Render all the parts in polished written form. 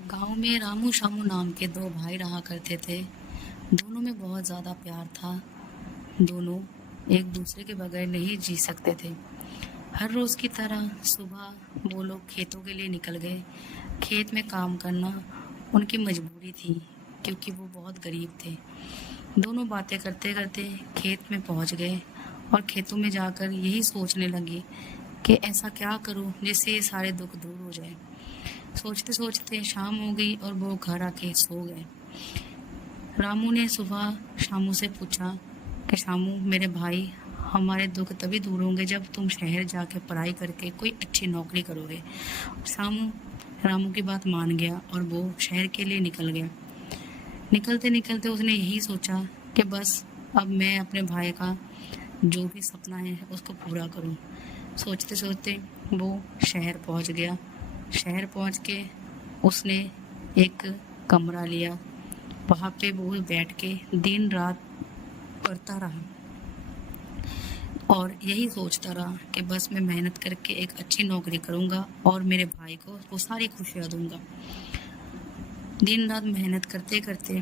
गांव में रामू शामू नाम के दो भाई रहा करते थे। दोनों में बहुत ज़्यादा प्यार था। दोनों एक दूसरे के बगैर नहीं जी सकते थे। हर रोज़ की तरह सुबह वो लोग खेतों के लिए निकल गए। खेत में काम करना उनकी मजबूरी थी, क्योंकि वो बहुत गरीब थे। दोनों बातें करते करते खेत में पहुंच गए और खेतों में जाकर यही सोचने लगे कि ऐसा क्या करूं जिससे ये सारे दुख दूर हो जाए। सोचते सोचते शाम हो गई और वो घर आके सो गए। रामू ने सुबह शामू से पूछा कि शामू मेरे भाई, हमारे दुख तभी दूर होंगे जब तुम शहर जाके पढ़ाई करके कोई अच्छी नौकरी करोगे। शामू रामू की बात मान गया और वो शहर के लिए निकल गया। निकलते निकलते उसने यही सोचा कि बस अब मैं अपने भाई का जो भी सपना है उसको पूरा करूं। सोचते सोचते वो शहर पहुंच गया। शहर पहुंच के उसने एक कमरा लिया। वहाँ पे वो बैठ के दिन रात पढ़ता रहा और यही सोचता रहा कि बस मैं मेहनत करके एक अच्छी नौकरी करूँगा और मेरे भाई को वो सारी खुशियाँ दूंगा। दिन रात मेहनत करते करते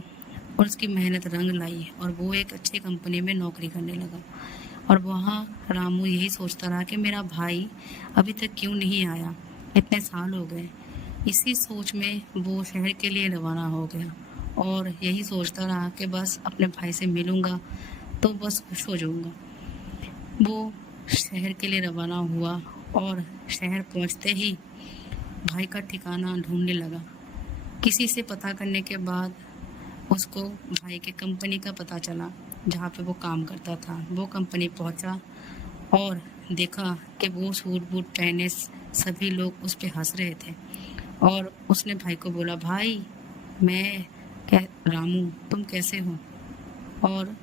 और उसकी मेहनत रंग लाई और वो एक अच्छी कंपनी में नौकरी करने लगा। और वहाँ रामू यही सोचता रहा कि मेरा भाई अभी तक क्यों नहीं आया, इतने साल हो गए। इसी सोच में वो शहर के लिए रवाना हो गया और यही सोचता रहा कि बस अपने भाई से मिलूंगा तो बस खुश हो जाऊंगा। वो शहर के लिए रवाना हुआ और शहर पहुंचते ही भाई का ठिकाना ढूंढने लगा। किसी से पता करने के बाद उसको भाई के कंपनी का पता चला जहाँ पे वो काम करता था। वो कंपनी पहुंचा और देखा कि वो सूट बूट पहने सभी लोग उस पे हंस रहे थे। और उसने भाई को बोला, भाई मैं रामू, तुम कैसे हो? और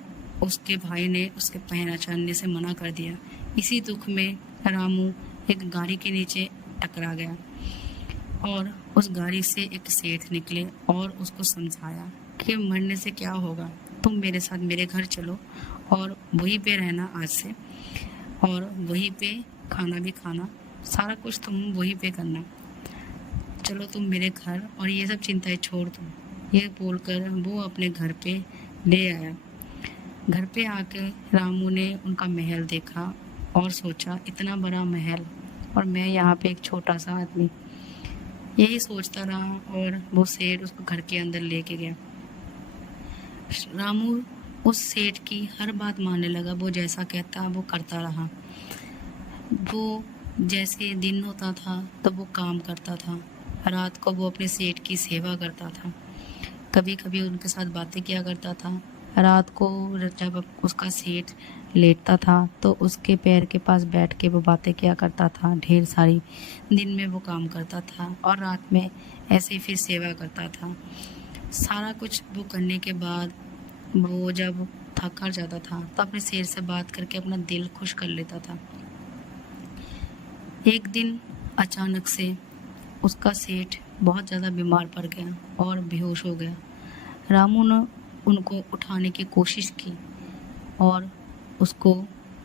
उसके भाई ने उसके पहचानने से मना कर दिया। इसी दुख में रामू एक गाड़ी के नीचे टकरा गया और उस गाड़ी से एक सेठ निकले और उसको समझाया कि मरने से क्या होगा, तुम मेरे साथ मेरे घर चलो और वहीं पे रहना आज से, और वहीं पे खाना भी खाना, सारा कुछ तुम वहीं पे करना। चलो तुम मेरे घर और ये सब चिंताएं छोड़ दो। ये बोलकर वो अपने घर पे ले आया। घर पे आके रामू ने उनका महल देखा और सोचा, इतना बड़ा महल और मैं यहाँ पे एक छोटा सा आदमी। यही सोचता रहा और वो सेठ उसको घर के अंदर लेके गया। रामू उस सेठ की हर बात मानने लगा। वो जैसा कहता वो करता रहा। वो जैसे दिन होता था तो वो काम करता था, रात को वो अपने सेठ की सेवा करता था, कभी कभी उनके साथ बातें किया करता था। रात को जब उसका सेठ लेटता था तो उसके पैर के पास बैठ के वो बातें किया करता था ढेर सारी। दिन में वो काम करता था और रात में ऐसे ही फिर सेवा करता था। सारा कुछ वो करने के बाद वो जब थक हार जाता था तो अपने शेर से बात करके अपना दिल खुश कर लेता था। एक दिन अचानक से उसका सेठ बहुत ज़्यादा बीमार पड़ गया और बेहोश हो गया। रामू ने उनको उठाने की कोशिश की और उसको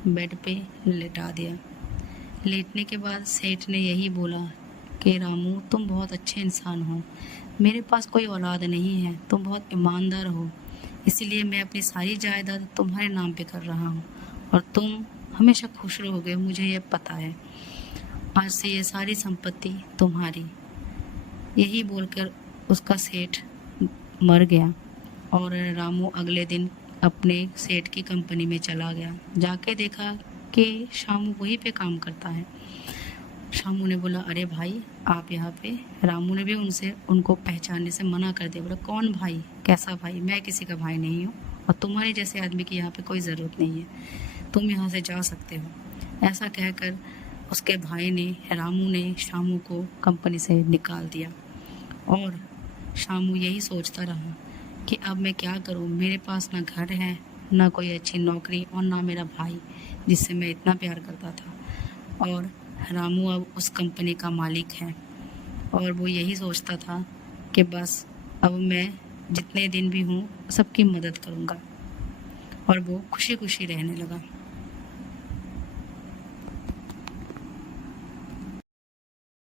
बेड पे लेटा दिया। लेटने के बाद सेठ ने यही बोला कि रामू, तुम बहुत अच्छे इंसान हो, मेरे पास कोई औलाद नहीं है, तुम बहुत ईमानदार हो, इसीलिए मैं अपनी सारी जायदाद तुम्हारे नाम पे कर रहा हूँ और तुम हमेशा खुश रहोगे, मुझे ये पता है। आज से ये सारी संपत्ति तुम्हारी। यही बोलकर उसका सेठ मर गया और रामू अगले दिन अपने सेठ की कंपनी में चला गया। जाके देखा कि शामू वहीं पे काम करता है। शामू ने बोला, अरे भाई आप यहाँ पे? रामू ने भी उनको पहचानने से मना कर दिया। बोला, कौन भाई, कैसा भाई? मैं किसी का भाई नहीं हूँ और तुम्हारे जैसे आदमी की यहाँ पे कोई ज़रूरत नहीं है, तुम यहाँ से जा सकते हो। ऐसा कहकर उसके भाई ने, रामू ने शामू को कंपनी से निकाल दिया और शामू यही सोचता रहा कि अब मैं क्या करूं, मेरे पास ना घर है, ना कोई अच्छी नौकरी और ना मेरा भाई जिससे मैं इतना प्यार करता था। और रामू अब उस कंपनी का मालिक है और वो यही सोचता था कि बस अब मैं जितने दिन भी हूँ सबकी मदद करूँगा, और वो खुशी खुशी रहने लगा।